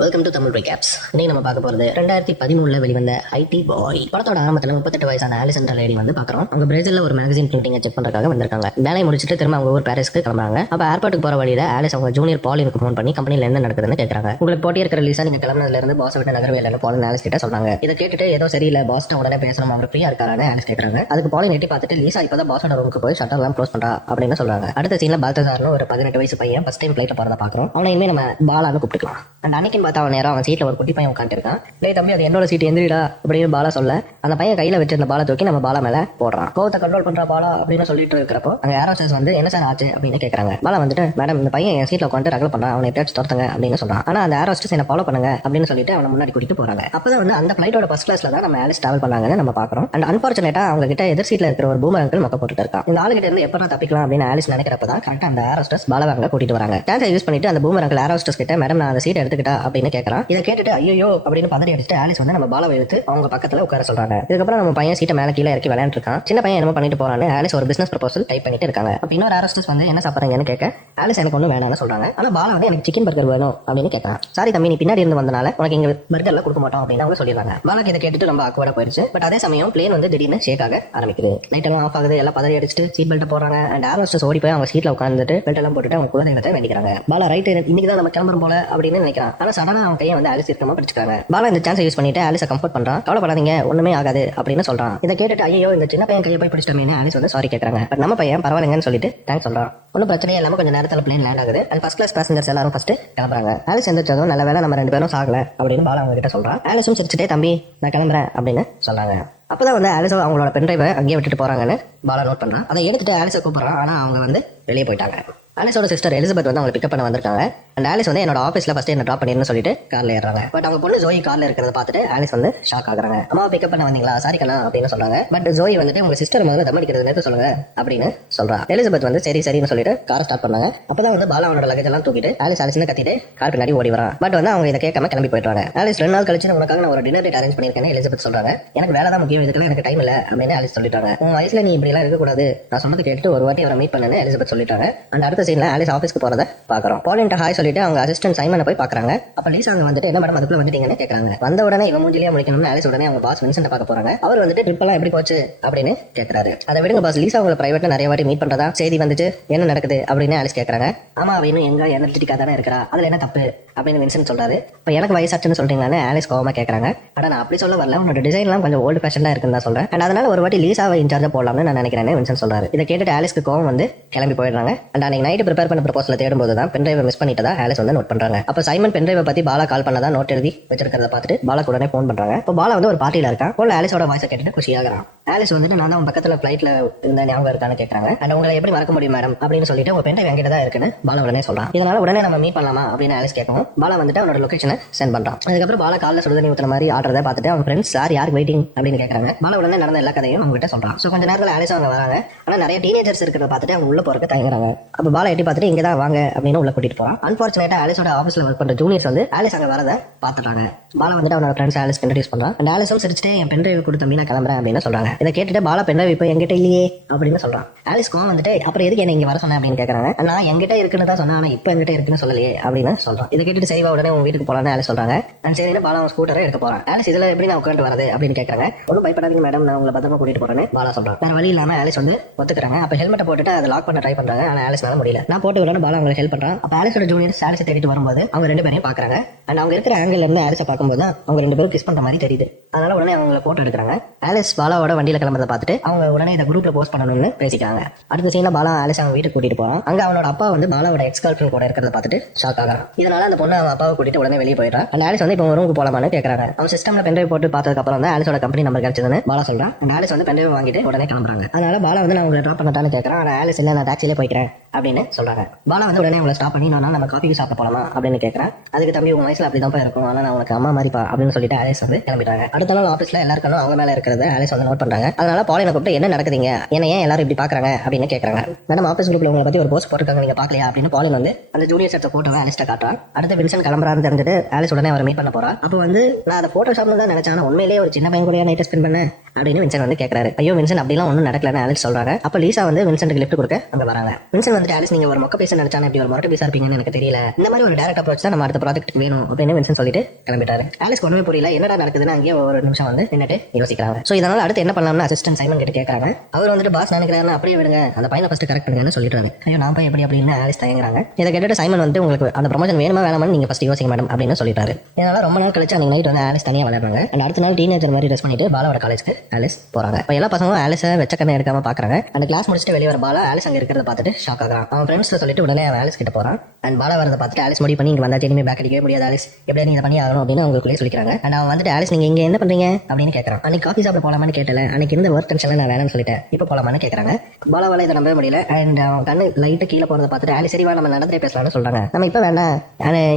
Welcome to Tamil ரிகேப்ஸ். இன்னைக்கு நம்ம பார்க்க போகிறது 2013 வெளிவந்த ஐடி பாய் படத்தோட ஆரம்பத்தில் 38 வயசான ஆலிஸ் என்ற லேடி வந்து பார்க்குறோம். அவங்க பிரேசிலில் ஒரு மேகசின் பிரிண்டிங்கை செக் பண்ணுறதுக்காக வந்திருக்காங்க. வேலையை முடிச்சுட்டு திரும்ப அவங்க ஊர் பாரிஸ்க்கு கிளம்புறாங்க. அப்போ ஏர்போர்ட்டுக்கு போகிற வழியில் ஆலிஸ் அவங்க ஜூனியர் பாலினுக்கு ஃபோன் பண்ணி கம்பெனியில் என்ன நடக்குதுன்னு கேட்குறாங்க. உங்களுக்கு போட்டி இருக்கிற லீஸா நீங்கள் கிளம்புனதுலேருந்து பாஸ் விட்டு நகரவே இல்லைன்னு பாலின் ஆலிஸ் கிட்ட சொல்றாங்க. இதை கேட்டுட்டு ஏதோ சரியில்லை, பாஸ்ட்ட உடனே பேசணும், அவர் ஃப்ரீயா இருக்காரான்னு ஆலிஸ் கேட்குறாங்க. அதுக்கு பாலின் எட்டி பார்த்துட்டு லீசா இப்போ தான் பாஸோட ரூமுக்கு போய் ஷட்டர்லாம் க்ளோஸ் பண்ணுறா அப்படின்னு சொல்றாங்க. அடுத்த சீனில் பால்தசார்னு ஒரு 18 வயசு பையன் ஃபர்ஸ்ட் டைம் ஃப்ளைட்டில் போகிறத பார்க்குறோம். அவனை இனிமேல் நம்ம பாலான்னு கூப்பிட்டுக்கலாம். அண்ட் அன்னைக்குன்னு பார்த்தா அவன் நேரம் அவன் சீட்டில் ஒரு குட்டி பையன் உட்காந்துருக்கான். டேய் தம்பி, அது என்னோட சீட் எந்திரிடா அப்படின்னு பாலா சொல்ல அந்த பையன் கையில் வச்சிருந்த பாலை தூக்கி நம்ம பாலா மேலே போடுறான். கோவத்தை கண்ட்ரோல் பண்ற பாலா அப்படின்னு சொல்லிட்டு இருக்கிறப்போ அங்கே ஏரோஸ்டர்ஸ் வந்து என்ன சார் ஆச்சு அப்படின்னு கேட்குறாங்க. பாலா வந்துட்டு மேடம், இந்த பையன் என் சீட்டில் உட்காந்து ரகல் பண்ணுறான், அவனை எப்படியாச்சும் துரத்துங்க அப்படின்னு சொல்றான். ஆனால் அந்த ஏரோஸ்டர்ஸ் என்ன ஃபாலோ பண்ணுங்க அப்படின்னு சொல்லிட்டு அவனை முன்னாடி கூட்டிட்டு போறாங்க. அப்பதான் வந்து அந்த ஃபிளைட்டோட ஃபர்ஸ்ட் கிளாஸ்ல தான் நம்ம ஆலிஸ் டிராவல் பண்ணாங்கன்னு நம்ம பார்க்குறோம். அண்ட் அன்பார்ச்சுனேட்டா அவங்க கிட்ட எதிர் சீட்ல இருக்கிற ஒரு பூமர் அங்கிள் மொக்க போட்டுட்டு இருக்கான். இந்த ஆளுகிட்ட இருந்து எப்போ தப்பிக்கலாம் அப்படின்னு ஆலிஸ் நினைக்கிறப்ப தான் கரெக்டாக அந்த ஏரோஸ்டர்ஸ் பாலாவை அங்கே கூட்டிட்டு வராங்க. சான்ஸை யூஸ் பண்ணிட்டு அந்த பூமர் அங்கிள் ஏரோஸ்டர்ஸ் கிட்ட மேடம் நான் அந்த சீட் எடுத்துக்கிட்டா அப்படின்னு கேட்கறான். இதை கேட்டுட்டு ஐயோ அப்படின்னு பதறி அடிச்சுட்டு ஆலிஸ் வந்து நம்ம பாலாவை எடுத்து அவங்க பக்கத்துல உட்கார சொல்றாங்க. இதுக்கப்புறம் நம்ம பையன் சீட்டை மேலே கீழே இறக்கி விளையாண்டு இருக்கான். சின்ன பையன் என்ன பண்ணிட்டு போறான்னு ஆலிஸ் ஒரு பிசினஸ் ப்ரொபோசல் டைப் பண்ணிட்டு இருக்காங்க. அப்ப இன்னொரு ஏரோஸ்டர்ஸ் வந்து என்ன சாப்பிட்றீங்கன்னு கேட்க ஆலிஸ் எனக்கு ஒன்றும் வேணாம்னு சொல்றாங்க. ஆனா பாலா வந்து எனக்கு சிக்கன் பர்கர் வேணும் அப்படின்னு கேட்கறான். சாரி தம்பி, நீ பின்னாடி இருந்து வந்தனால உனக்கு எங்க பர்கர்லாம் கொடுக்க மாட்டோம் அப்படின்னு அவங்க சொல்லிடுறாங்க. பாலாக்கு இதை கேட்டுட்டு ரொம்ப ஆக்குவடா போயிருச்சு. பட் அதே சமயம் பிளேன் வந்து திடீர்னு ஷேக் ஆக ஆரம்பிக்குது. லைட் எல்லாம் ஆஃப் ஆகுது, எல்லாம் பதறி அடிச்சுட்டு சீட் பெல்ட் போறாங்க. அண்ட் ஏரோஸ்டர்ஸ் ஓடி போய் அவங்க சீட்ல உட்காந்துட்டு பெல்ட் எல்லாம் போட்டுட்டு அவங்க குழந்தைகளை வேண்டிக்கிறாங்க. பாலா ரைட், இன்னைக்கு தான் நம்ம கிளம்புறோம் போல அப்படின்னு நினைக்கிறான். ஆனா சடனா அவன் கையை வந்து ஆலிஸ் இருக்கமா பிடிச்சிருக்காங்க. பாலா இந்த சான்ஸை யூஸ் பண்ணிட்டு ஆலிஸை கம்ஃபர்ட் பண்றான். கவலைப்படாதீங்க, ஒண்ணுமே ஆகாது அப்படின்னு சொல்றான். இதை கேட்டுட்டு ஐயோ இந்த சின்ன பையன் கையை போய் பிடிச்சிட்டோமே ஆலிஸ் வந்து சாரி கேட்கறாங்க. பட் நம்ம பையன் பரவாயில்லைங்கன்னு சொல்லிட்டு தேங்க்ஸ் சொல்றான். ஒன்றும் பிரச்சனையே இல்லாமல் கொஞ்சம் நேரத்தில் பிளேன் லேண்ட் ஆகுது. அண்ட் ஃபர்ஸ்ட் கிளாஸ் பேசஞ்சர்ஸ் எல்லாரும் ஃபர்ஸ்ட் கிளம்புறாங்க. ஆலிஸ் எந்திரிச்சதும் நல்ல வேலை நம்ம 2 பேரும் சாகல அப்படின்னு பாலா அவங்க கிட்ட சொல்றான். ஆலிஸும் சிரிச்சுட்டே தம்பி நான் கிளம்புறேன் அப்படின்னு சொல்றாங்க. அப்பதான் வந்து ஆலிஸ் அவங்களோட பென்ட்ரைவை அங்கேயே விட்டுட்டு போறாங்கன்னு பாலா நோட் பண்றான். அதை எடுத்துட்டு ஆலிஸை கூப்பிடுறான். ஆனா அவங்க வந்து வெளியே போயிட்டாங்க. ஆலிஸோட சிஸ்டர் எலிசபெத் வந்து அவங்க பிக்கப் பண்ண வந்திருக்காங்க. அண்ட் ஆலிஸ் வந்து என்னோட ஆஃபீஸில் ஃபர்ஸ்ட் என்ன ட்ராப் பண்ணிருன்னு சொல்லிட்டு கார்ல ஏறாங்க. பட் அவங்க பொண்ணு ஜோயி கார்ல இருக்கிறத பார்த்துட்டு ஆலிஸ் வந்து ஷாக் ஆகுறாங்க. அம்மா பிக்கப் பண்ண வந்தீங்களா, சாரி கண்ணா அப்படின்னு சொல்றாங்க. பட் ஜோயி வந்துட்டு உங்க சிஸ்டர் முதல்ல தம் அடிக்கிறது நேரத்தை சொல்லுங்க அப்படின்னு சொல்றா. எலிசபெத் வந்து சரின்னு சொல்லிட்டு காரை ஸ்டார்ட் பண்ணாங்க. அப்பதான் வந்து பாலா அவனோட லக்கேஜ் எல்லாம் தூக்கிட்டு ஆலிஸ்னு கத்திட்டு கார் பின்னாடி ஓடி வரான். பட் வந்து அவங்க இதை கேட்காம கிளம்பி போயிட்டாங்க. ஆலிஸ் 2 நாள் கழிச்சு உனக்காக நான் ஒரு டின்னர் டேட் அரேஞ்ச் பண்ணிருக்கேன் எலிசபெத் சொல்றாங்க. எனக்கு வேலை தான் முக்கியம், இதுக்கெல்லாம் எனக்கு டைம் இல்லை அப்படின்னு ஆலிஸ் சொல்லிட்டாங்க. உன் வயசுல நீ இப்படி எல்லாம் இருக்கக்கூடாது, நான் சொன்னது கேட்டு ஒரு வாட்டி அவரை மீட் பண்ணு எலிசபெத் சொல்லிட்டாங்க. அந்த அடுத்த சீன்ல ஆலிஸ் ஆஃபீஸ்க்கு போறத பாக்குறோம். பாலின்ட்ட ஹாய் சொல்லிட்டு அவங்க அசிஸ்டன்ட் சைமனை போய் பாக்குறாங்க. அப்ப லீசா அங்க வந்துட்டு என்ன மேடம் அதுக்குள்ள வந்துட்டீங்கன்னு கேக்குறாங்க. வந்த உடனே இவன் மூஞ்சிலியா முடிக்கணும்னு ஆலிஸ் உடனே அவங்க பாஸ் வின்சென்ட் பார்க்க போறாங்க. அவர் வந்துட்டு ட்ரிப் எல்லாம் எப்படி போச்சு அப்படின்னு கேட்கறாரு. அதை விடுங்க பாஸ், லீசா உங்களை பிரைவேட்ல நிறைய வாட்டி மீட் பண்றதா செய்தி வந்துச்சு, என்ன நடக்குது அப்படின்னு ஆலிஸ் கேட்கறாங்க. ஆமா அவ இன்னும் எங்க எனர்ஜெட்டிக்கா தானே இருக்கிறா, அதுல என்ன தப்பு அப்படின்னு வின்சென்ட் சொல்றாரு. இப்ப எனக்கு வயசாச்சுன்னு சொல்றீங்களான்னு ஆலிஸ் கோவமா கேட்கறாங்க. ஆனா நான் அப்படி சொல்ல வரல, உன்னோட டிசைன்லாம் கொஞ்சம் ஓல்டு ஃபேஷனா இருக்குன்னு தான் சொல்றேன். அண்ட் அதனால ஒரு வாட்டி லீசாவை இன்சார்ஜா போடலாம்னு நான் நினைக்கிறேன் வின்சென்ட் சொல்றாரு. இதை கேட்டுட்டு ஆலிஸ்க்கு கோவம் வந்து கிளம்பி போயிடுறாங்க. அண்ட் அன்னைக்கு நைட் ப்ரிப்பேர் பண்ண ப்ரொபோசலை தேடும்போது தான் பென்ட்ரைவை மிஸ் பண்ணிட்டதா ஆலிஸ் வந்து நோட் பண்றாங்க. அப்ப சைமன் பென்ட்ரைவை பத்தி பாலா கால் பண்ணதா நோட் எழுதி வச்சிருக்கிறத பார்த்துட்டு பாலா உடனே போன் பண்றாங்க. இப்போ பாலா வந்து ஒரு பார்ட்டியில இருக்கான். போல ஆலிஸோட வாய்ஸை கேட்டுட்டு குஷியாகிறான். ஆலிஸ் வந்துட்டு நான் தான் பக்கத்துல ஃபிளைட்ல இருந்த ஞாபகம் இருக்கான்னு கேட்கறாங்க. அண்ட் உங்களை எப்படி மறக்க முடியும் மேடம் அப்படின்னு சொல்லிட்டு உங்க பென்ட்ரைவ் என்கிட்ட தான் இருக்குன்னு பாலா உடனே சொல்றான். இதனால உடனே நம்ம மீட் பண்ணலாமா அப்படின்னு ஆலிஸ் கேட்கவும் பாலா வந்துட்டு அவனோட லொகேஷனை சென்ட் பண்றான். அதுக்கப்புறம் பாலா காலில் சுடுதண்ணி ஊத்துற மாதிரி ஆடுறதை பார்த்துட்டு அவங்க ஃப்ரெண்ட்ஸ் யாருக்கு வெயிட்டிங் அப்படின்னு கேட்கறாங்க. பாலா உடனே நடந்த எல்லா கதையும் அவங்க கிட்ட சொல்றான். ஸோ கொஞ்ச நேரத்தில் ஆலிஸ் அவங்க வராங்க. ஆனா நிறைய டீனேஜர்ஸ் இருக்கிறத பார்த்துட்டு அவங்க உள்ள போறதுக்கு தயங்குறாங்க. அப்ப பாலா எட்டி பார்த்துட்டு இங்க தான் வாங்க அப்படின்னு உள்ள கூட்டிட்டு போறான். அன்பார்ச்சுனேட்டா ஆலிஸோட ஆஃபீஸ்ல ஒர்க் பண்ற ஜூனியர்ஸ் வந்து ஆலிஸ் அங்க வரதை பார்த்துட்டாங்க. பாலா வந்துட்டு அவனோட ஃப்ரெண்ட்ஸ் ஆலிஸ் இன்ட்ரடியூஸ் பண்றான். அண்ட் ஆலிஸும் சிரிச்சுட்டு என் பென்ட்ரைவ் கொடுத்த மீனா கிளம்புறேன் அப்படின்னு சொல்றாங்க. இதை கேட்டுட்டு பாலா பென்ட்ரைவ் இப்போ என்கிட்ட இல்லையே அப்படின்னு சொல்றான். ஆலிஸ்க்கும் வந்துட்டு அப்புறம் எதுக்கு என்ன இங்க வர சொன்னேன் அப்படின்னு கேட்கறாங்க. நான் என்கிட்ட இருக்குன்னு தான் சொன்னேன், ஆனா இப்போ என்கிட்ட இருக்குன்னு சொல்லலையே அப்படின்னு சொல்றான். இதை கேட்டுட்டு சரிவா உடனே உங்க வீட்டுக்கு போலான்னு ஆலிஸ் சொல்றாங்க. அண்ட் சரின்னு பாலா அவன் ஸ்கூட்டரை எடுக்க போறான். ஆலிஸ் இதுல எப்படி நான் உட்காந்து வரது அப்படின்னு கேட்கறாங்க. ஒன்றும் பயப்படாதீங்க மேடம், நான் உங்களை பத்திரமா கூட்டிட்டு போறேன்னு பாலா சொல்றான். வேற வழி இல்லாம ஆலிஸ் வந்து ஒத்துக்கிறாங்க. அப்ப ஹெல்மெட்டை போட்டுட்டு அதை லாக் பண்ண ட்ரை பண்றாங்க. ஆனா ஆலிஸ்னால முடியல. நான் போட்டு விடணும் பாலா அவங்களுக்கு ஹெல்ப் பண்றான். அப்ப ஆலிஸோட ஜூனியர்ஸ் ஆலிஸை தேடிட்டு வரும்போது அவங்க 2 பேரையும் பாக்குறாங்க. அண்ட் அவங்க இருக்கிற ஆங்கிள் இருந்து ஆலிஸை பார்க்கும்போது அவங்க 2 பேரும் கிஸ் பண்ற மாதிரி தெரியுது. அதனால உடனே அவங்க போட்டோ எடுக்கிறாங்க. ஆலிஸ் பாலாவோட வண்டியில கிளம்புறத பார்த்துட்டு அவங்க உடனே இந்த குரூப்ல போஸ்ட் பண்ணணும்னு பேசிக்கிறாங்க. அடுத்த சீன்ல பாலா ஆலிஸ் அவங்க வீட்டுக்கு கூட்டிட்டு போறான். அங்க அவனோட அப்பா வந்து பாலாவோட எக்ஸ் கேர்ள் ஃப்ரெண்ட் கூட இருக்கிறத பார்த்துட்டு ஷாக் ஆகிறான். இதனால அந்த பொண்ணு அவன் அப்பாவை கூட்டிட்டு உடனே வெளியே போயிடுறான். அந்த ஆலிஸ் வந்து இப்போ ரூமுக்கு போலாமான்னு கேட்கறாங்க. அவன் சிஸ்டம்ல பென்ட்ரைவ் போட்டு பார்த்ததுக்கு அப்புறம் வந்து ஆலிஸோட கம்பெனி நம்பர் கிடைச்சதுன்னு பாலா சொல்றான். அந்த ஆலிஸ் வந்து பென்ட்ரைவ் வாங்கிட்டு உடனே கிளம்புறாங்க. அதனால பாலா வந்து நான் உங்களை ட்ராப் பண்ணட்டான்னு கேட்கறான். ஆனா ஆலிஸ் இல்ல, நான் டாக்ஸிலே போய்க்கிறேன் அப்படின்னு சொல்றாங்க. பாலா வந்து உடனே உங்களை ஸ்டாப் பண்ணி நான் நம்ம காஃபிக்கு சாப்பிட போலாமா அப்படின்னு கேட்கறேன். அதுக்கு தம்பி உங்க வயசுல அப்படிதான் இருக்கும், ஆனா நான் உனக்கு அம்மா மாதிரிப்பா அப்படின்னு சொல்லிட்டு ஆலிஸ் வந்து கிளம்பிட்டாங்க. அடுத்த நாள் ஆஃபீஸ்ல எல்லாருக்கும் அவங்க மேல இருக்கிறத ஆலிஸ் வந்து நோட் பண்றாங்க. அதனால பாலினை கூப்பிட்டு என்ன நடக்குதுங்க, என்ன ஏன் எல்லாரும் இப்படி பாக்குறாங்க அப்படின்னு கேட்கறாங்க. மேடம் ஆஃபீஸ் குரூப்ல உங்களை பத்தி ஒரு போஸ்ட் போட்டிருக்காங்க, நீங்க பாக்கலையா அப்படின்னு பாலின் வந்து அந்த ஜூனியர்ஸ் எடுத்த போட்டோவை ஆலிஸ்ட காட்டுறான். அடுத்த வின்சென்ட் கிளம்புறான்னு தெரிஞ்சுட்டு ஆலிஸ் உடனே அவரை மீட் பண்ண போறா. அப்போ வந்து நான் அதை போட்டோ ஷாப்னு தான் நினைச்சேன், உண்மையிலேயே ஒரு சின்ன பையன் கூட நைட் ஸ்பெண்ட் பண்ணேன் அப்படின்னு வின்சென்ட் வந்து கேட்கறாரு. ஐயோ வின்சென்ட் அப்படிலாம் ஒன்றும் நடக்கலன்னு ஆலிஸ் சொல்றாங்க. அப்போ லீசா வந்து வின்சென்ட்க்கு லிஃப்ட் கொடுக்க அங்கே வராங்க. வின்சென்ட் வந்துட்டு ஆலிஸ் நீங்க ஒரு மொக்க பேச நினைச்சானே இப்படி ஒரு மொரட்டு பேச இருப்பீங்கன்னு எனக்கு தெரியல, இந்த மாதிரி ஒரு டேரக்ட் அப்ரோச் தான் நம்ம அடுத்த ப்ராஜெக்ட் வேணும் அப்படின்னு வின்சென்ட் சொல்லிட்டு கிளம்பிட்டாரு. ஆலிஸ் ஒன்றுமே புரியல, என்னடா நடக்குதுன்னு அங்கேயே ஒரு நிமிஷம் வந்து நின்னுட்டு யோசிக்கிறாங்க. ஸோ இதனால அடுத்து என்ன பண்ணலாம்னு அசிஸ்டன்ட் சைமன் கிட்ட கேட்கறாங்க. அவர் வந்துட்டு பாஸ் நினைக்கிறாருன்னு அப்படியே விடுங்க, அந்த பையனை ஃபர்ஸ்ட் கரெக்ட் பண்ணுங்கன்னு சொல்லிடுறாங்க. ஐயோ நான் போய் எப்படி அப்படின்னு ஆலிஸ் தயங்குறாங்க. இதை கேட்டுட்டு சைமன் வந்து உங்களுக்கு அந்த ப்ரொமோஷன் வேணுமா வேணாமான்னு நீங்க ஃபர்ஸ்ட் யோசிக்க மேடம் அப்படின்னு சொல்லிட்டாரு. இதனால ரொம்ப நாள் கழிச்சு அன்னைக்கு நைட் வந்து ஆலிஸ் தனியாக விளையாடுறாங்க. அண்ட் அடுத்த நாள் டீனேஜர் மாதிரி ட்ரெஸ் பண்ணிட்டு பாலாவோட காலேஜ்க்கு ஆலிஸ் போறாங்க. இப்போ எல்லா பசங்களும் ஆலிஸை வெச்ச கண்ணை எடுக்காம பாக்குறாங்க. அந்த கிளாஸ் முடிச்சுட்டு வெளியே வர பாலா ஆலிஸ் அங்க இருக்கிறத பார்த்துட்டு ஷாக் ஆகிறான். அவன் ஃப்ரெண்ட்ஸ்ல சொல்லிட்டு உடனே அவன் ஆலிஸ் கிட்ட போறான். அண்ட் பாலா வரதை பார்த்துட்டு ஆலிஸ் முடிவு பண்ணி இங்க வந்தா இனிமே பேக் அடிக்கவே முடியாது ஆலிஸ், எப்படி நீங்க பண்ணி ஆகணும் அப்படின்னு அவங்களுக்குள்ளே சொல்லிக்கிறாங்க. அண்ட் அவன் வந்துட்டு ஆலிஸ் நீங்க இங்க என்ன பண்றீங்க அப்படின்னு கேட்கறான். அன்னைக்கு காஃபி சாப்பிட போலாமான்னு கேட்டல, அன்னைக்கு இருந்த ஒர்க் டென்ஷன்ல நான் வேணாம்னு சொல்லிட்டேன், இப்போ போலாமான்னு கேட்கறாங்க. பாலாவால இதை நம்பவே முடியல. அண்ட் அவன் கண்ணு லைட்டா கீழே போறதை பார்த்துட்டு ஆலிஸ் சரிவா நம்ம நடந்தே பேசலாம்னு சொல்றாங்க. நம்ம இப்போ வேணாம்,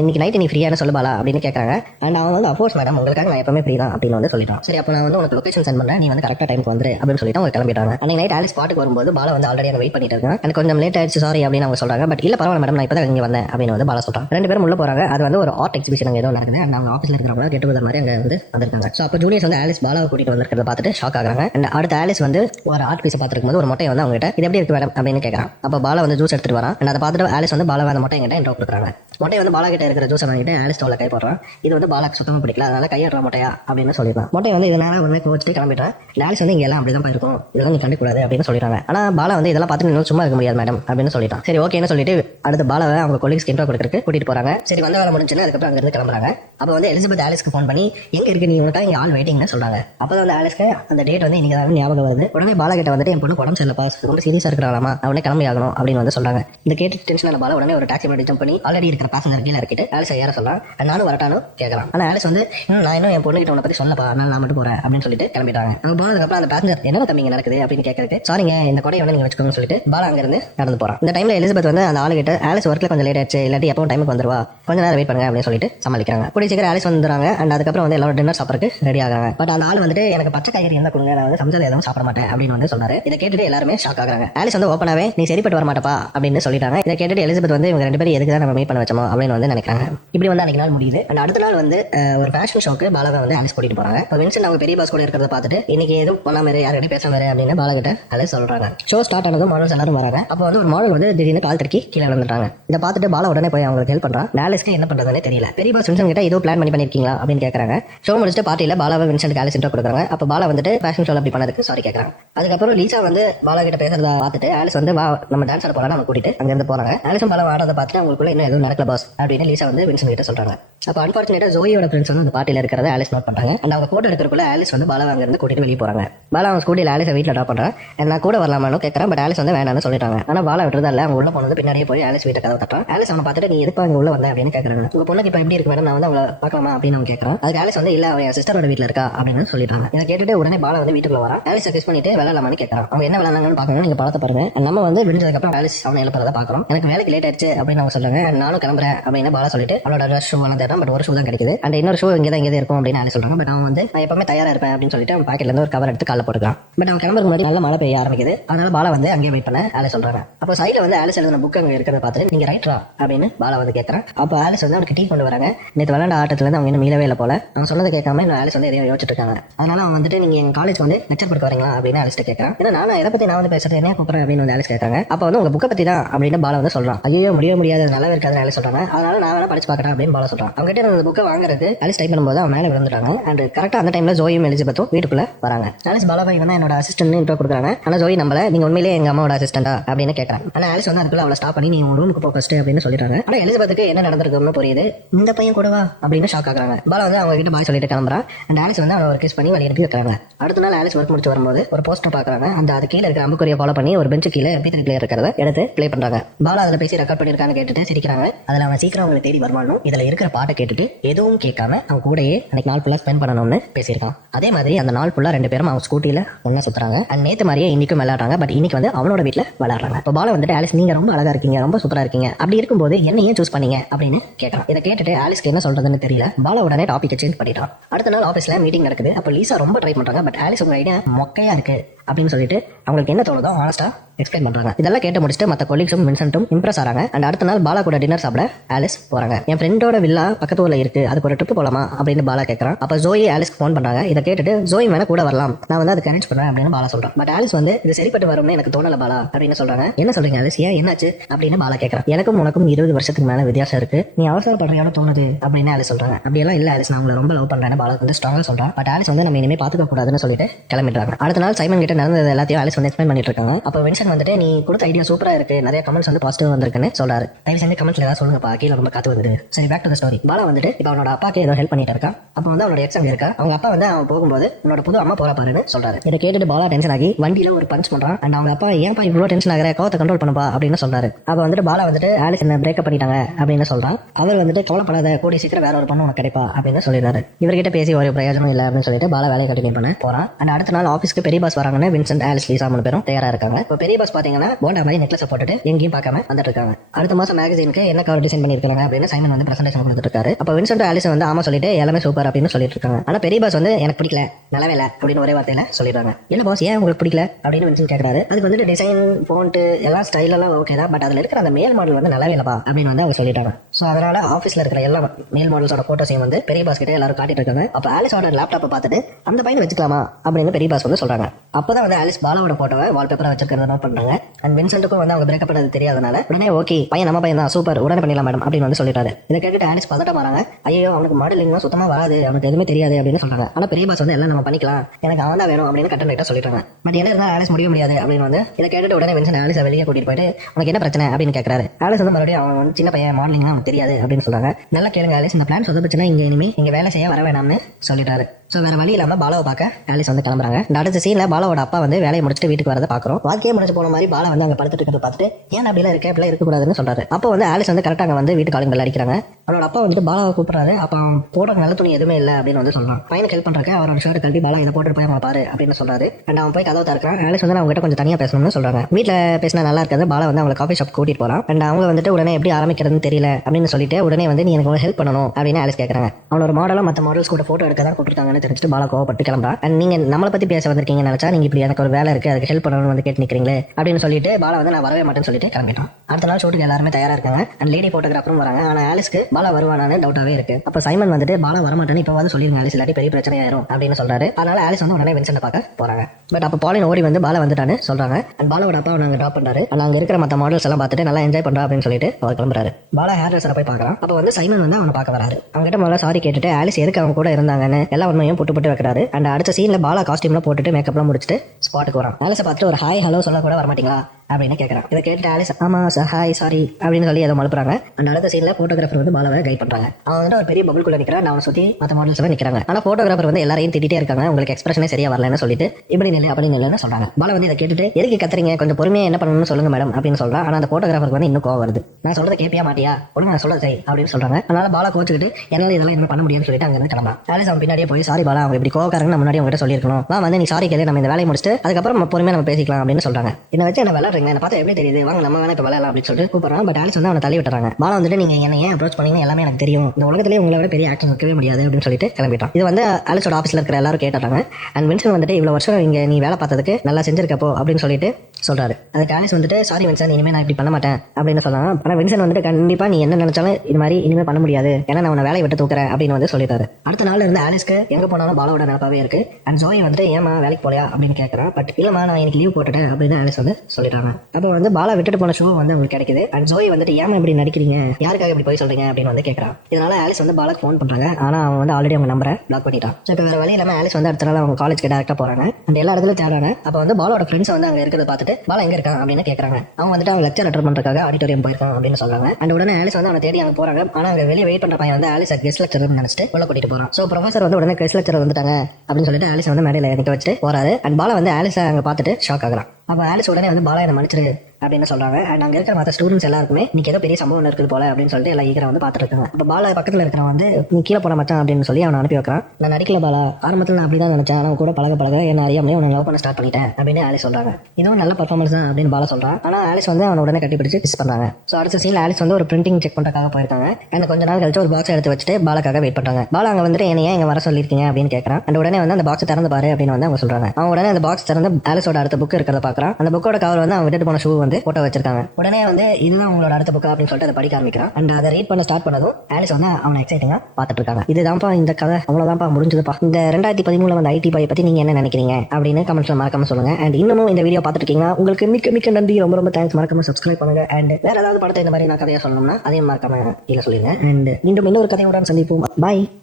இன்னைக்கு நைட்டு நீ ஃப்ரீயான சொல்லு பாலா அப்படின்னு கேட்கறாங்க. அண்ட் அவன் வந்து அஃபோர்ஸ் மேடம் உங்களுக்காக நான் எப்பவுமே ஃப்ரீ தான் அப்படின்னு வந்து சொல்லிட்டான். சரி அப்போ நான் வந்து உனக்கு லொகேஷன் சென்ட் பண்றேன், நீ வந்து கரெக்டா டைமுக்கு வந்துரு அப்படின்னு சொல்லிட்டு அவங்க கிளம்பிட்டாங்க. அன்னைக்கு நைட் ஆலிஸ் ஸ்பாட்டுக்கு வரும்போது பாலா வந்து ஆல்ரெடி அங்கே வெயிட் பண்ணிட்டு இருக்காங்க. எனக்கு கொஞ்சம் லேட் ஆயிடுச்சு சாரி அப்படின்னு அவங்க சொல்றாங்க. பட் இல்ல பரவாயில்ல மேடம் நான் இப்போ தான் இங்கே வந்தேன் அப்படின்னு வந்து பாலா சொல்றாங்க. ரெண்டு பேரும் உள்ள போறாங்க. அது வந்து ஒரு ஆர்ட் எக்ஸிபிஷன் அங்கே ஏதோ நடக்குது. அண்ட் அவங்க ஆஃபீஸ்ல இருக்கிறவங்க கெட் டுகெதர் மாதிரி அங்கே வந்து வந்திருக்காங்க. ஸோ அப்போ ஜூனியர்ஸ் வந்து ஆலிஸ் பாலாவை கூட்டிட்டு வந்திருக்கிறத பார்த்துட்டு ஷாக் ஆகிறாங்க. அண்ட் அடுத்த ஆலிஸ் வந்து ஒரு ஆர்ட் பீஸை பார்த்துருக்கும் போது ஒரு மொட்டை வந்து அவங்க கிட்ட இது எப்படி இருக்கு மேடம் அப்படின்னு கேட்கறான். அப்போ பாலா வந்து ஜூஸ் எடுத்துட்டு வரான். அண்ட் அதை பார்த்துட்டு ஆலிஸ் வந்து பாலா அந்த மொட்டை கிட்ட இன்ட்ரோ கொடுக்குறாங்க. மொட்டை வந்து பாலா கிட்ட இருக்கிற ஜூஸ் வாங்கிட்டு ஆலிஸ் தோல கை போடுறான். இது வந்து பாலாக்கு சுத்தமாக பிடிக்கல, அதனால கையாடுற மொட்டையா அப்படின்னு சொல்லிடுறான். மொட்டை வந்து இதனால உடனே கோச்சிட்டு கிளம்பிட்டான். ஆலிஸ் வந்து இங்க எல்லாம் அப்படிதான் இருக்கும், இதெல்லாம் நீ கண்டுக்கூடாது அப்படின்னு சொல்லிடுறாங்க. ஆனா பாலா வந்து இதெல்லாம் பார்த்து நீங்க சும்மா இருக்க முடியாது மேடம் அப்படின்னு சொல்லிட்டான். சரி ஓகேன்னு சொல்லிட்டு அடுத்த பாலாவை அவங்க கொலீக்ஸ் இன்ட்ரோ கொடுக்கறதுக்கு கூட்டிட்டு போறாங்க. சரி வந்த வேலை முடிஞ்சுன்னு அதுக்கப்புறம் அங்க இருந்து கிளம்புறாங்க. அப்போ வந்து எலிசபெத் ஆலிஸ்க்கு ஃபோன் பண்ணி எங்க இருக்கு நீ உனக்கா இங்க ஆள் வெயிட்டிங்னு சொல்றாங்க. அப்போ வந்து ஆலிஸ்க்கு அந்த டேட் வந்து இன்னைக்கு தான் ஞாபகம் வருது. உடனே பாலா கிட்ட வந்துட்டு என் பொண்ணு உடம்பு சரியில்லப்பா ரொம்ப சீரியஸா இருக்கிறாமா உடனே கிளம்பி ஆகணும் அப்படின்னு வந்து சொல்றாங்க. இந்த கேட்டு டென்ஷனான பாலா உடனே ஒரு டாக்ஸி முன்னாடி ஜம்ப் பண்ணி ஆல்ரெடி இருக்கிற பேசஞ்சர் கீழே இறக்கிட்டு ஆலிஸ் ஏற சொல்லலாம். நானும் வரட்டானு கேட்கலாம். ஆனா ஆலிஸ் வந்து நான் இன்னும் என் பொண்ணு கிட்ட உன்னை பத்தி சொல்லப்பா, நான் மட்டும் போறேன் அப்படின்னு சொல்லிட்டு கிளம்பிட்டாங்க. அங்க போனதுக்கு அப்புறம் அந்த பேசஞ்சர் என்ன தம்பிங்க நடக்குது அப்படின்னு கேட்கறதுக்கு சாரிங்க இந்த கொடையை வந்து நீங்க வச்சுக்கோங்கன்னு சொல்லிட்டு பாலா அங்க இருந்து நடந்து போறான். இந்த டைம்ல எலிசபெத் வந்து அந்த ஆளு கிட்ட ஆலிஸ் ஒர்க்ல கொஞ்சம் லேட் ஆயிடுச்சு, இல்லாட்டி எப்போ டைமுக்கு வந்துருவா, கொஞ்ச நேரம் வெயிட் பண்ணுங்க அப்படின்னு சொல்லிட்டு சமாளிக்கிறாங்க. கூடிய சீக்கிரம் ஆலிஸ் வந்துறாங்க. அண்ட் அதுக்கப்புறம் வந்து எல்லாரும் டின்னர் சாப்பிட்றதுக்கு ரெடி ஆகிறாங்க. பட் அந்த ஆள் வந்துட்டு எனக்கு பச்சை காய்கறி இருந்தா கொடுங்க, நான் வந்து சமைச்சது எதுவும் சாப்பிட மாட்டேன் அப்படின்னு வந்து சொன்னாரு. இதை கேட்டுட்டு எல்லாருமே ஷாக் ஆகிறாங்க. ஆலிஸ் வந்து ஓப்பனாவே நீ சரிப்பட்டு வர மாட்டப்பா அப்படின்னு சொல்லிட்டாங்க. இதை கேட்டுட்டு எலிசபெத் வந்து இவங்க ரெண்டு பேரும் எதுக்கு தான் நம்ம மீட் பண்ண வச்சோமோ அப்படின்னு வந்து நினைக்கிறாங்க. இப்படி வந்து அன்னைக்கு நாள் முடியுது. அண்ட் அடுத்த நாள் வந்து ஒரு ஃபேஷன் ஷோக்கு பாலாவை வந்து ஆலிஸ் கூட்டிட்டு போறாங்க. இப்போ வின்சென்ட் அவங்க பெரிய பாஸ் கூட இருக்கிறத பார்த்துட்டு இன்னைக்கு எதுவும் பண்ணாம யார்கிட்ட பேசாம அப்படின்னு பாலா கிட்ட ஆலிஸ் சொல்றாங்க. ஷோ ஸ்டார்ட் ஆனதும் மாடல்ஸ் எல்லாரும் வராங்க. அப்போ வந்து ஒரு மாடல் வந்து திடீர்னு கால் தடுக்கி கீழே விழுந்துட்டாங்க. இதை பார்த்துட்டு பாலா உடனே போய் அவங்களுக்கு ஹெல்ப் பண்றான். ஆலிஸ்க்கு என்ன பண்றதுன்னு தெரியல. பெரிய பாஸ் வின்சென்ட் கிட்ட ஏதோ பிளான் பண்ணிருக்கீங்களா அப்படின்னு கேட்கறாங்க. ஷோ முடிச்சுட்டு பார்ட்டியில பாலாவை வின்சென்ட் ஆலிஸ் இன்ட்ரோ கொடுக்குறாங்க. அப்போ பாலா வந்துட்டு ஃபேஷன் ஷோல அப்படி பண்ணதுக்கு சாரி கேட்கறாங்க. அதுக்கப்புறம் லீசா வந்து பாலா கிட்ட பேசுறதா பார்த்துட்டு ஆலிஸ் வந்து வா நம்ம டான்ஸ் ஆட போறாங்க, அவங்க கூட்டிட்டு அங்க இருந்து போறாங்க. ஆலிஸும் பாலா ஆடுறத பார்த்துட்டு அவங்களுக்குள்ள இன்னும் எதுவும் நடக்கல பாஸ் அப்படின்னு லீசா வந்து வின்சென்ட் கிட்ட சொல்றாங்க. அப்போ அன்பார்ச்சுனேட்டா ஜோயோட ஃப்ரெண்ட்ஸ் வந்து அந்த பார்ட்டியில இருக்கிறத ஆலிஸ் நோட் பண்றாங்க. அண்ட் அவங்க போட்டோ எடுக்கிறதுக்குள்ள ஆலிஸ் வந்து பாலா அங்க இருந்து கூட்டிட்டு வெளியே போறாங்க. பாலா அவங்க ஸ்கூட்டியில் ஆலிஸை வீட்டில் ட்ராப் பண்றான். நான் கூட வரலாமான்னு கேட்கறேன். பட் ஆலிஸ் வந்து வேணாம்னு சொல்லிட்டாங்க. ஆனா பாலா விட்டுறதா இல்ல, அவங்க உள்ள போனது பின்னாடியே போய் ஆலிஸ் வீட்டை கதவை தட்டுறான். ஆலிஸ் அவனை பார்த்துட்டு நீ எதுக்கு அங்க உள்ள வந்த அப்படின்னு கேட்கறாங்க. உங்க பொண்ணுக்கு இப்போ எப்படி இருக்கு மேடம், நான் வந்து அவளை பார்க்கலாமா அப்படின்னு அவங்க கேட்கறான். அதுக்கு ஆலிஸ் வந்து இல்ல அவன் சிஸ்டரோட வீட்டில் இருக்கா அப்படின்னு சொல்லிட்டாங்க. இதை கேட்டுட்டு உடனே பாலா வந்து வீட்டுக்குள்ள வரான். ஆலிஸை கிஸ் பண்ணிட்டு விளையாடலாமான்னு கேட்கறான். அவங்க என்ன விளையாடுறாங்கன்னு பார்க்கணும், நீங்க படத்தை பாருங்க. நம்ம வந்து விழுந்ததுக்கு அப்புறம் ஆலிஸ் அவனை எழுப்புறத பார்க்கறோம். எனக்கு வேலைக்கு லேட் ஆயிடுச்சு அப்படின்னு அவங்க சொல்றாங்க. நானும் கிளம்புறேன் அப்படின்னு பாலா சொல்லிட்டு அவளோட ஷூ எல்லாம் தேடுறான். பட் ஒரு ஷூ தான் கிடைக்குது. அண்ட் இன்னொரு ஷூ இங்கே தான் இருக்கும் அப்படின்னு ஆலிஸ் சொல்றாங்க. பட் அவன் வந்து நான் எப்பவுமே தயாரா இருப்பேன் அப்படின்னு சொல்லிட்டு அவன் பாக்கெட்ல இருந்து ஒரு கவர் எடுத்து கால போட்டுக்கலாம். பட் அவன் கிளம்புறதுக்கு முன்னாடி நல்ல மழை பெய்ய ஆரம்பிக்குது. அதனால பாலா வந்து அங்கேயே வெயிட் பண்ண ஆலிஸ் சொல்றாங்க. அப்போ சைட்ல வந்து ஆலிஸ் எழுதின புக் அங்கே இருக்கிறத பார்த்துட்டு நீங்க ரைட்ரா அப்படின்னு பாலா வந்து கேட்கறான். அப்போ ஆலிஸ் வந்து அவனுக்கு டீ கொண்டு வராங்க. நேற்று விளையாண்ட ஆட்டத்துல இருந்து அவங்க இன்னும் மீளவே இல்லை போல. அவன் சொன்னதை கேட்காம இன்னும் ஆலிஸ் வந்து எதையும் யோசிச்சுட்டு இருக்காங்க. அதனால அவன் வந்துட்டு நீங்க எங்க காலேஜ் வந்து லெக்சர் கொடுக்க வரீங்களா அப்படின்னு ஆலிஸ் கேட்கறான். ஏன்னா நான் எதை பத்தி நான் வந்து பேசுறது என்ன கூப்பிடுறேன் அப்படின்னு வந்து ஆலிஸ் கேட்கறாங்க. அப்போ வந்து உங்க புக்கை பத்தி தான் அப்படின்னு பாலா வந்து சொல்றான். ஐயோ முடியாது நல்லாவே இருக்காதுன்னு ஆலிஸ் சொல்றாங்க. அதனால நான் வேணா படிச்சு பார்க்கறேன் அப்படின்னு பாலா சொல்றான். அவங்க கிட்ட அந்த புக்கை வாங்குறது ஆலிஸ் டைப் பண்ணும்போது அவன் மேலே விழுந்துட்டாங்க. அண்ட் கரெக்டா அந்த டைம்ல ஜோயும் எலிசபெத்தும் வீட்டுக்குள்ள வராங்க. ஆலிஸ் பாலாபாய் வந்து என்னோட அசிஸ்டன்ட் இன்ட்ரோ கொடுக்குறாங்க. ஆனா ஜோய் நம்மள நீங்க உண்மையிலேயே எங்க அம்மாவோட அசிஸ்டண்டா அப்படின்னு கேட்கறாங்க. ஆனா ஆலிஸ் வந்து அதுக்குள்ள அவளை ஸ்டாப் பண்ணி நீ உன் ரூமுக்கு போ ஃபர்ஸ்ட் அப்படின்னு சொல்லிடுறாங்க. ஆனா எலிசபெத்துக்கு என்ன நடந்திருக்குன்னு புரியுது. இந்த பையன் கூடவா அப்படின்னு ஷாக் ஆகுறாங்க. பாலா வந்து அவங்க கிட்ட பாய் சொல்லிட்டு கிளம்புறான். அண்ட் ஆலிஸ் வந்து அவன் ஒரு கிஸ் பண்ணி வழி அனுப்பி வைக்கிறாங்க. அடுத்த நாள் ஆலிஸ் ஒர்க் முடிச்சு வரும்போது ஒரு போஸ்டர் பாக்குறாங்க. அந்த அது கீழே இருக்க அம்புக்குரிய ஃபாலோ பண்ணி ஒரு பெஞ்சு கீழே MP3 பிளேயர் இருக்கிறத எடுத்து பிளே பண்றாங்க. பாலா அதில் பேசி ரெக்கார்ட் பண்ணிருக்காங்க கேட்டுட்டு சிரிக்கிறாங்க. அதில் அவன் சீக்கிரம் அவங்களை தேடி வருவானும் இதுல இருக்கிற பாட்டை கேட்டுட்டு எதுவும் கேட்காம அவன் கூடயே அன்னைக்கு நாள் ஃபுல்லா ஸ்பெண்ட் பண்ணணும்னு பேசியிருக்கான். அதே மாதிரி அந்த நாள் ஃபுல்லா ரெண்டு பேரும் அவன் ஸ்கூட்டியில ஒன்னா சுத்துறாங்க. அண்ட் நேத்து மாதிரியே இன்னைக்கும் விளையாடுறாங்க. பட் இன்னைக்கு வந்து அவனோட வீட்டில் விளையாடுறாங்க. இப்போ பாலா வந்துட்டு ஆலிஸ் நீங்க ரொம்ப அழகா இருக்கீங்க, ரொம்ப சூப்பரா இருக்கீங்க, அப்படி இருக்கும்போது என்ன ஏன் சூஸ் பண்ணீங்க அப்படின்னு கேட்கறான். இதை கேட்டுட்டு ஆலிஸ்க்கு என்ன சொல்றதுன்னு தெரியல. பாலா உடனே டாபிக் சேஞ்ச் பண்ணிட்டான். அடுத்த நாள் ஆஃபீஸ்ல மீட்டிங் நடக்குது. அப்போ லீசா ரொம்ப ட்ரை பண்றாங்க. பட் ஆலிஸ் உங்க ஐடியா மொக்கையா இருக்கு அப்படின்னு சொல்லிட்டு அவங்களுக்கு என்ன தோணுதோ ஆனஸ்டா எக்ஸ்பிளைன் பண்றாங்க. இதெல்லாம் கேட்டு முடிச்சுட்டு மற்ற கொலீக்ஸும் வின்சென்ட்டும் இம்ப்ரெஸ் ஆறாங்க. அண்ட் அடுத்த நாள் பாலா கூட டின்னர் சாப்பிட ஆலிஸ் போறாங்க. என் ஃப்ரெண்டோட வில்லா பக்கத்து ஊர்ல இருக்கு, அதுக்கு ஒரு ட்ரிப் போலாமா அப்படின்னு பாலா கேட்கறான். அப்ப ஜோயி ஆலிஸ்க்கு ஃபோன் பண்றாங்க. இதை கேட்டுட்டு ஜோயி வேணா கூட வரலாம், நான் வந்து அதுக்கு அரேஞ்ச் பண்றேன் அப்படின்னு பாலா சொல்றான். பட் ஆலிஸ் வந்து இது சரிப்பட்டு வரும்னு எனக்கு தோணல பாலா அப்படின்னு சொல்றாங்க. என்ன சொல்றீங்க ஆலிஸ், ஏன் என்னாச்சு அப்படின்னு பாலா கேட்கறான். எனக்கும் உனக்கும் 20 வருஷத்துக்கு மேல வித்தியாசம் இருக்கு, நீ அவசரப்படுறியோட தோணுது அப்படின்னு ஆலிஸ் சொல்றாங்க. அப்படியெல்லாம் இல்ல ஆலிஸ், நான் உங்களை ரொம்ப லவ் பண்றேன் பாலா வந்து ஸ்ட்ராங்கா சொல்றான். பட் ஆலிஸ் வந்து நம்ம இனிமே பாத்துக்க கூடாதுன்னு சொல்லிட்டு கிளம்பிடுறாங்க. அடுத்த நாள் சைமன் கிட்ட நடந்தது எல்லாத்தையும் ஆலிஸ் வந்து எக்ஸ்பிளைன் பண்ணிட்டு இருக்காங்க. அப்ப வின்சென்ட் வந்துட்டு நீ கொடுத்த ஐடியா சூப்பரா இருக்கு, நிறைய கமெண்ட்ஸ் வந்து பாசிட்டிவ் வந்திருக்குன்னு சொல்றாரு. தயவு செஞ்சு கமெண்ட்ஸ்ல ஏதாவது சொல்லுங்கப்பா, கீழே ரொம்ப காத்து வருது. சரி, back to the story. Bala வந்துட்டு இப்போ அவனோட அப்பாக்கு ஏதோ ஹெல்ப் பண்ணிட்டு இருக்கா. அப்போ வந்து அவனோட எக்ஸாம் இருக்கா. அவங்க அப்பா வந்து அவன் போகும்போது உன்னோட புது அம்மா போற பாருன்னு சொல்றாரு. இதை கேட்டுட்டு பாலா டென்ஷன் ஆகி வண்டியில ஒரு பஞ்ச் பண்றான். அண்ட் அவங்க அப்பா ஏன்ப்பா இவ்வளவு டென்ஷன் ஆகிற, கோவத்தை கண்ட்ரோல் பண்ணப்பா அப்படின்னு சொல்றாரு. அப்ப வந்துட்டு பாலா வந்துட்டு ஆலிஸ் என்ன பிரேக்கப் பண்ணிட்டாங்க அப்படின்னு சொல்றான். அவர் வந்துட்டு கவலைப்படாத, கூடிய சீக்கிரம் வேற ஒரு பொண்ணு உனக்கு கிடைப்பா அப்படின்னு சொல்லிடுறாரு. இவர்கிட்ட பேசி ஒரு பிரயோஜனம் இல்லை அப்படின்னு சொல்லிட்டு பாலா வேலையை கண்டினியூ பண்ண போறான். அண்ட் அடுத்த நாள் ஆஃபீஸ்க்கு பெரிய பாஸ் வராங்கன்னு வின்சென்ட் ஆலிஸ் லீசா 3 பேரும் தயாரா இருக்காங்க. இப்போ பெரிய பாஸ் பாத்தீங்கன்னா போண்டா மாதிரி நெக்லஸ் போட்டுட்டு எங்கேயும் பார்க்காம வந்துட்டு இருக்காங்க. அடுத்த மாசம் மேகசினுக்கு என்ன கவர் டிசைன் பண்ணிருக்காங்க அப்படின்னு சைமன் வந்து பிரசன்டேஷன் கொடுத்துட்டு இருக்காரு. அப்ப வின்சென்ட் ஆலிஸ் வந்து ஆமா சொல்லிட்டு எல்லாமே சூப்பர் அப்படின்னு சொல்லிட்டு இருக்காங்க. ஆனா பெரிய பாஸ் வந்து எனக்கு பிடிக்கல, நல்லாவே இல்லை அப்படின்னு ஒரே வார்த்தையில சொல்லிடுறாங்க. என்ன பாஸ் ஏன் உங்களுக்கு பிடிக்கல அப்படின்னு வின்சென்ட் கேட்கறாரு. அதுக்கு வந்து டிசைன் ஃபோன்ட் எல்லாம் ஸ்டைல் எல்லாம் ஓகே தான், பட் அதுல இருக்கிற அந்த மேல் மாடல் வந்து நல்லாவே இல்லப்பா அப்படின்னு வந்து அவங்க சொல்லிட்டாங்க. ஸோ அதனால ஆஃபீஸ்ல இருக்கிற எல்லா மேல் மாடல்ஸோட போட்டோஸையும் வந்து பெரிய பாஸ் கிட்ட எல்லாரும் காட்டிட்டு இருக்காங்க. அப்ப ஆலிஸோட லேப்டாப்பை பார்த்துட்டு அந்த பையனை வச்சுக்கலாமா அப்படின்னு பெரிய பாஸ் வந்து சொல்றாங்க. அப்பதான் வந்து ஆலிஸ் பாலாவோட போட்டோவை வால்பேப்பரா வச்சிருக்கிறத நோட் பண்றாங்க. அண்ட் வின்சென்ட்டுக்கும் வந்து அவங்க பிரேக்கப் பண்ணது தெரியாதனால உடனே ஓகே பையன் நம்ம பையன் தான், சூப்பர், உடனே பண்ணிடலாம் மேடம் அப்படின்னு வந்து சொல்லிட்டாரு. இதை கேட்டுட்டு ஆலிஸ் பதட்ட மாறாங்க. ஐயோ அவனுக்கு மாடலிங் சுத்தமா வராது, அவனுக்கு எதுவுமே தெரியாது அப்படின்னு சொல்றாங்க. ஆனா பெரிய பாஸ் வந்து எல்லாம் நம்ம பண்ணிக்கலாம், எனக்கு அவன் தான் வேணும் அப்படின்னு கட்டன் ரைட்டா சொல்லிட்டாங்க. பட் என்ன இருந்தாலும் ஆலிஸ் முடிய முடியாது அப்படின்னு வந்து இதை கேட்டுட்டு உடனே வின்சென்ட் ஆலிஸை வெளியே கூட்டிட்டு போயிட்டு உனக்கு என்ன பிரச்சனை அப்படின்னு கேட்கறாரு. ஆலிஸ் வந்து மறுபடியும் அவன் வந்து சின்ன பையன், மாடலிங் அவனுக்கு தெரியாது அப்படின்னு சொல்றாங்க. நல்லா கேளுங்க ஆலிஸ், இந்த பிளான் சொதப்பிச்சுன்னா இங்க இனிமே இங்க வேலை செய்ய வர வேணாம்னு சொல்லிட்டாரு. ஸோ வேற வழி இல்லாமல் பாலாவை பார்க்க ஆலிஸ் வந்து கிளம்புறாங்க. இந்த அடுத்த சீனில் பாலாவோட அப்பா வந்து வேலையை முடிச்சுட்டு வீட்டுக்கு வரதை பார்க்குறோம். வாழ்க்கையே முடிச்சு போன மாதிரி பாலா வந்து அங்கே படுத்துட்டு இருக்கிறத பார்த்துட்டு ஏன் அப்படிலாம் இருக்க, அப்படிலாம் இருக்கக்கூடாதுன்னு சொல்றாரு. அப்போ வந்து ஆலிஸ் வந்து கரெக்டாக அங்கே வந்து வீட்டு காலிங் பெல் அடிக்கிறாங்க. அவனோட அப்பா வந்துட்டு பாலாவை கூப்பிடுறாரு. அப்போ அவன் போடுற நல்ல துணி எதுவுமே இல்லை அப்படின்னு வந்து சொல்றான். பையனுக்கு ஹெல்ப் பண்றதுக்கு அவரோட ஷர்ட் கல்வி பாலா இதை போட்டு போய் அவன் பாரு அப்படின்னு சொல்றாரு. அண்ட் அவன் போய் கதவை திறக்கிறான். ஆலிஸ் வந்து அவங்க கிட்ட கொஞ்சம் தனியாக பேசணும்னு சொல்றாங்க. வீட்டில் பேசினா நல்லா இருக்காது. பாலா வந்து அவங்க காஃபி ஷாப் கூட்டிட்டு போறான். அண்ட் அவங்க வந்துட்டு உடனே எப்படி ஆரம்பிக்கிறதுன்னு தெரியல அப்படின்னு சொல்லிட்டு உடனே வந்து நீ எனக்கு ஹெல்ப் பண்ணணும் அப்படின்னு ஆலிஸ் கேட்கறாங்க. அவனோட மாடலும் மற்ற மாடல்ஸ் கூட போட்டோ எடுக்க தான் கூப்பிட்டுருக்காங்கன்னு தெரிஞ்சுட்டு பாலா கோவப்பட்டு கிளம்பா. அண்ட் நீங்க நம்மளை பத்தி பேச வந்திருக்கீங்க நினைச்சா நீங்க இப்படி எனக்கு ஒரு வேலை இருக்கு அதுக்கு ஹெல்ப் பண்ணணும்னு வந்து கேட்டு நிக்கிறீங்களே அப்படின்னு சொல்லிட்டு பாலா வந்து நான் வரவே மாட்டேன்னு சொல்லிட்டு கிளம்பிட்டான். அடுத்த நாள் ஷூட்டுக்கு எல்லாருமே தயாரா இருக்காங்க. அண்ட் லேடி போட்டோகிராஃபரும் வராங்க. ஆனா ஆலிஸ்க்கு பாலா வருவானான்னு டவுட்டாவே இருக்கு. அப்ப சைமன் வந்துட்டு பாலா வரமாட்டேன்னு இப்போ வந்து சொல்லிருங்க ஆலிஸ், இல்லாட்டி பெரிய பிரச்சனை ஆயிரும் அப்படின்னு சொல்றாரு. அதனால ஆலிஸ் வந்து உடனே வின்சென்ட் பார்க்க போறாங்க. பட் அப்ப பாலின் ஓடி வந்து பாலா வந்துட்டான்னு சொல்றாங்க. அண்ட் பாலாவோட அப்பா நாங்க ட்ராப் பண்றாரு. அங்க இருக்கிற மற்ற மாடல்ஸ் எல்லாம் பார்த்துட்டு நல்லா என்ஜாய் பண்றா அப்படின்னு சொல்லிட்டு அவர் கிளம்புறாரு. பாலா ஹேர் ட்ரெஸ்ஸரை போய் பார்க்கறான். அப்ப வந்து சைமன் வந்து அவனை பார்க்க வராரு. அவங்ககிட்ட முதல்ல சாரி கேட்டுட்டு ஆலிஸ் எதுக்கு அவங்க கூட இருந்தாங்கன்னு எல்லா உண்மையும் புட்டு வைக்கிறாரு. அண்ட் அடுத்த சீன்ல பாலா காஸ்டியூம்ல போட்டுட்டு மேக்கப்லாம் முடிச்சுட்டு ஸ்பாட்டுக்கு வரான். ஆலிஸை பார்த்துட்டு ஒரு ஹாய் ஹலோ சொல்ல கூட வரமாட்டீங்களா அப்படின்னு கேட்கறான். இதை கேட்டு ஆலிஸ் ஆமா சார் ஹாய் சாரி அப்படின்னு சொல்லி ஏதோ மழுப்புறாங்க. அந்த அடுத்த சீன்ல போட்டோகிராஃபர் வந்து பாலாவை கைட் பண்றாங்க. அவன் வந்து ஒரு பெரிய பபுள்குள்ள நிக்கிறான். அவனை சுத்தி மற்ற மாடல்ஸ் எல்லாம் நிக்கிறாங்க. ஆனா போட்டோகிராஃபர் வந்து எல்லாரையும் திட்டிட்டே இருக்காங்க. உங்களுக்கு எக்ஸ்பிரஷனே சரியா வரலன்னு சொல்லிட்டு இப்படி நிலை அப்படி நிலைன்னு சொல்றாங்க. பாலா வந்து இதை கேட்டுட்டு எதுக்கு கத்துறீங்க, கொஞ்சம் பொறுமையா என்ன பண்ணணும்னு சொல்லுங்க மேடம் அப்படின்னு சொல்றான். ஆனா அந்த போட்டோகிராஃபருக்கு வந்து இன்னும் கோவம் வருது. நான் சொல்றதை கேப்பியா மாட்டியா, ஒழுங்கு நான் சொல்றது சரி அப்படின்னு சொல்றாங்க. அதனால பாலா கோச்சுக்கிட்டு என்னால இதெல்லாம் எதுவும் பண்ண முடியும்னு சொல்லிட்டு அங்க இருந்து கிளம்பா. ஆலிஸ் அவன் பின்னாடியே போய் சாரி பாலா, அவங்க இப்படி கோவக்காரங்க முன்னாடி அவங்க கிட்ட சொல்லிருக்கணும், வந்து நீ சாரி கேளு, நம்ம இந்த வேலையை முடிச்சுட்டு அதுக்கப்புறம் பொறுமையா நம்ம பேசிக்கலாம் அப்படின்னு சொல்றாங்க. என்ன வச்சு என்ன விளையாடுறீங்க, என்ன பார்த்தா எப்படி தெரியுது, வாங்க நம்ம வேணா இப்ப விளையாடலாம் அப்படின்னு சொல்லிட்டு கூப்பிடுறான். பட் ஆலிஸ் வந்து அவனை தள்ளி விட்டுறாங்க. பாலா வந்துட்டு நீங்க என்ன ஏன் அப்ரோச் பண்ணீங்க எல்லாமே எனக்கு தெரியும், இந்த உலகத்திலேயே உங்களை விட பெரிய ஆக்டிங் இருக்கவே முடியாது அப்படின்னு சொல்லிட்டு கிளம்பிட்டான். இது வந்து ஆலிஸோட ஆஃபீஸ்ல இருக்கிற எல்லாரும் கேட்டாங்க. அண்ட் வின்சென்ட் வந்துட்டு இவ்வளவு வருஷம் இங்க நீ வேலை பார்த்ததுக்கு நல்லா செஞ்சிருக்கப்போ அப்படின்னு சொல்லிட்டு சொல்றாரு. அதுக்கு ஆலிஸ் வந்துட்டு சாரி வின்சென்ட், இனிமே நான் இப்படி பண்ண மாட்டேன் அப்படின்னு சொன்னாங்க. ஆனா வின்சென்ட் வந்துட்டு கண்டிப்பா நீ என்ன நினைச்சாலும் இது மாதிரி இனிமே பண்ண முடியாது, ஏன்னா நான் உன்னை வேலையை விட்டு தூக்குறேன் அப்படின்னு வந்து சொல்லிட்டாரு. அடுத்த நாள் இருந்து ஆலிஸ்க்கு எங்க போனாலும் பாலாவோட நினப்பாவே இருக்கு. அண்ட் ஜோய் வந்துட்டு ஏமா வேலைக்கு போலையா அப்படின்னு கேட்கறான். பட் இல்லமா நான் எனக்கு லீவ் போட்டுட்டேன் அப்படின்னு ஆலிஸ் வந்து சொல்லிட்டாங்க. அப்போ வந்து பாலா விட்டுட்டு போன ஷோ வந்து உங்களுக்கு கிடைக்குது. அண்ட் ஜோய் வந்துட்டு ஏமா இப்படி நடிக்கிறீங்க, யாருக்காக இப்படி போய் சொல்றீங்க அப்படின்னு வந்து கேட்கறான். இதனால ஆலிஸ் வந்து பாலாக்கு ஃபோன் பண்றாங்க. ஆனா அவன் வந்து ஆல்ரெடி அவங்க நம்பரை பிளாக் பண்ணிட்டான். ஸோ இப்போ வேற வழி இல்லாம ஆலிஸ் வந்து அடுத்த நாள் அவங்க காலேஜ்க்கு டேரக்டா போறாங்க. அண்ட் எல்லா இடத்துல தேடுறாங்க. அப்போ வந்து பாலோட ஃப்ரெண்ட்ஸ் வந்து அங்க இருக்கிறத பார்த்துட்டு பாலா எங்க இருக்கான் அப்படின்னு கேட்கறாங்க. அவங்க வந்துட்டு அவங்க லெக்சர் அட்டெண்ட் பண்றதுக்காக ஆடிட்டோரியம் போயிருக்காங்க அப்படின்னு சொல்றாங்க. அண்ட் உடனே ஆலிஸ் வந்து அவனை தேடி அங்க போறாங்க. ஆனா அங்க வெளியே வெயிட் பண்ற பையன் வந்து ஆலிஸ் கெஸ்ட் லெக்சர் நினைச்சிட்டு உள்ள கூட்டிட்டு போறான். ஸோ ப்ரொஃபசர் வந்து உடனே கெஸ்ட் லெக்சர் வந்துட்டாங்க அப்படின்னு சொல்லிட்டு ஆலிஸ் வந்து மேடையில நிக்க வச்சுட்டு போறாரு. அண்ட் பாலா வந்து ஆலிஸை அங்க பார்த்துட்டு ஷாக் ஆகுறான். அப்போ ஆலிஸ் உடனே வந்து பாலா என்ன மன்னிச்சிரு அப்படின்னு சொல்றாங்க. அண்ட் அங்க இருக்கிற மற்ற ஸ்டூடெண்ட்ஸ் எல்லாருக்குமே இன்னைக்கு ஏதோ பெரிய சம்பவம் இருக்குது போல அப்படின்னு சொல்லிட்டு எல்லாம் ஈகரா வந்து பார்த்துட்டு இருக்காங்க. இப்போ பாலா பக்கத்தில் இருக்கிறவன் வந்து நீ கீழே போன மச்சான் அப்படின்னு சொல்லி அவனை அனுப்பி வைக்கிறான். நான் நடிக்கல பாலா, ஆரம்பத்தில் நான் அப்படிதான் நினைச்சேன், ஆனால் கூட பழக என்ன அறியாமலே அவனை லவ் பண்ண ஸ்டார்ட் பண்ணிட்டேன் அப்படின்னு ஆலிஸ் சொல்றாங்க. இதுவும் நல்ல பர்ஃபார்மன்ஸ் தான் அப்படின்னு பாலா சொல்றான். ஆனால் ஆலிஸ் வந்து அவனை உடனே கட்டி பிடிச்சு கிஸ் பண்றாங்க. ஸோ அடுத்த சீன்ல ஆலிஸ் வந்து ஒரு பிரிண்டிங் செக் பண்றதுக்காக போயிருக்காங்க. அண்ட் கொஞ்ச நாள் கழிச்சு ஒரு பாக்ஸ் எடுத்து வச்சுட்டு பாலாக்காக வெயிட் பண்றாங்க. பாலா அங்க வந்துட்டு என்னைய இங்க வர சொல்லியிருக்கீங்க அப்படின்னு கேட்கறான். அண்ட் உடனே வந்து அந்த பாக்ஸ் திறந்து பாரு அப்படின்னு வந்து அவங்க சொல்றாங்க. அவன் உடனே அந்த பாக்ஸ் திறந்து ஆலிஸோட அடுத்த புக் இருக்கிறத பாக்குறான். அந்த புக்கோட கவர் வந்து அவன் விட்டுட்டு போன ஷூ வந்து போட்டோ வச்சிருக்காங்க. உடனே வந்து இதுதான் உங்களோட அடுத்த புக் அப்படின்னு சொல்லிட்டு அதை படிக்க ஆரம்பிக்கிறான். அண்ட் அதை ரீட் பண்ண ஸ்டார்ட் பண்ணதும் ஆலிஸ் வந்து அவனை எக்ஸைட்டிங்கா பார்த்துட்டு இருக்காங்க. இதுதான்ப்பா இந்த கதை, அவ்வளவுதான்ப்பா முடிஞ்சதுப்பா. இந்த 2013 வந்து ஐடி பாய் பத்தி நீங்க என்ன நினைக்கிறீங்க அப்படின்னு கமெண்ட்ஸ்ல மறக்காம சொல்லுங்க. அண்ட் இன்னமும் இந்த வீடியோ பார்த்துட்டு இருக்கீங்க, உங்களுக்கு மிக்க நன்றி, ரொம்ப தேங்க்ஸ். மறக்காம சப்ஸ்கிரைப் பண்ணுங்க. அண்ட் வேற ஏதாவது படத்தை இந்த மாதிரி நான் கதையா சொல்லணும்னா அதையும் மறக்காம கீழே சொல்லுங்க. அண்ட் மீண்டும் இன்னொரு கதையுடன் சந்திப்போம். பாய்.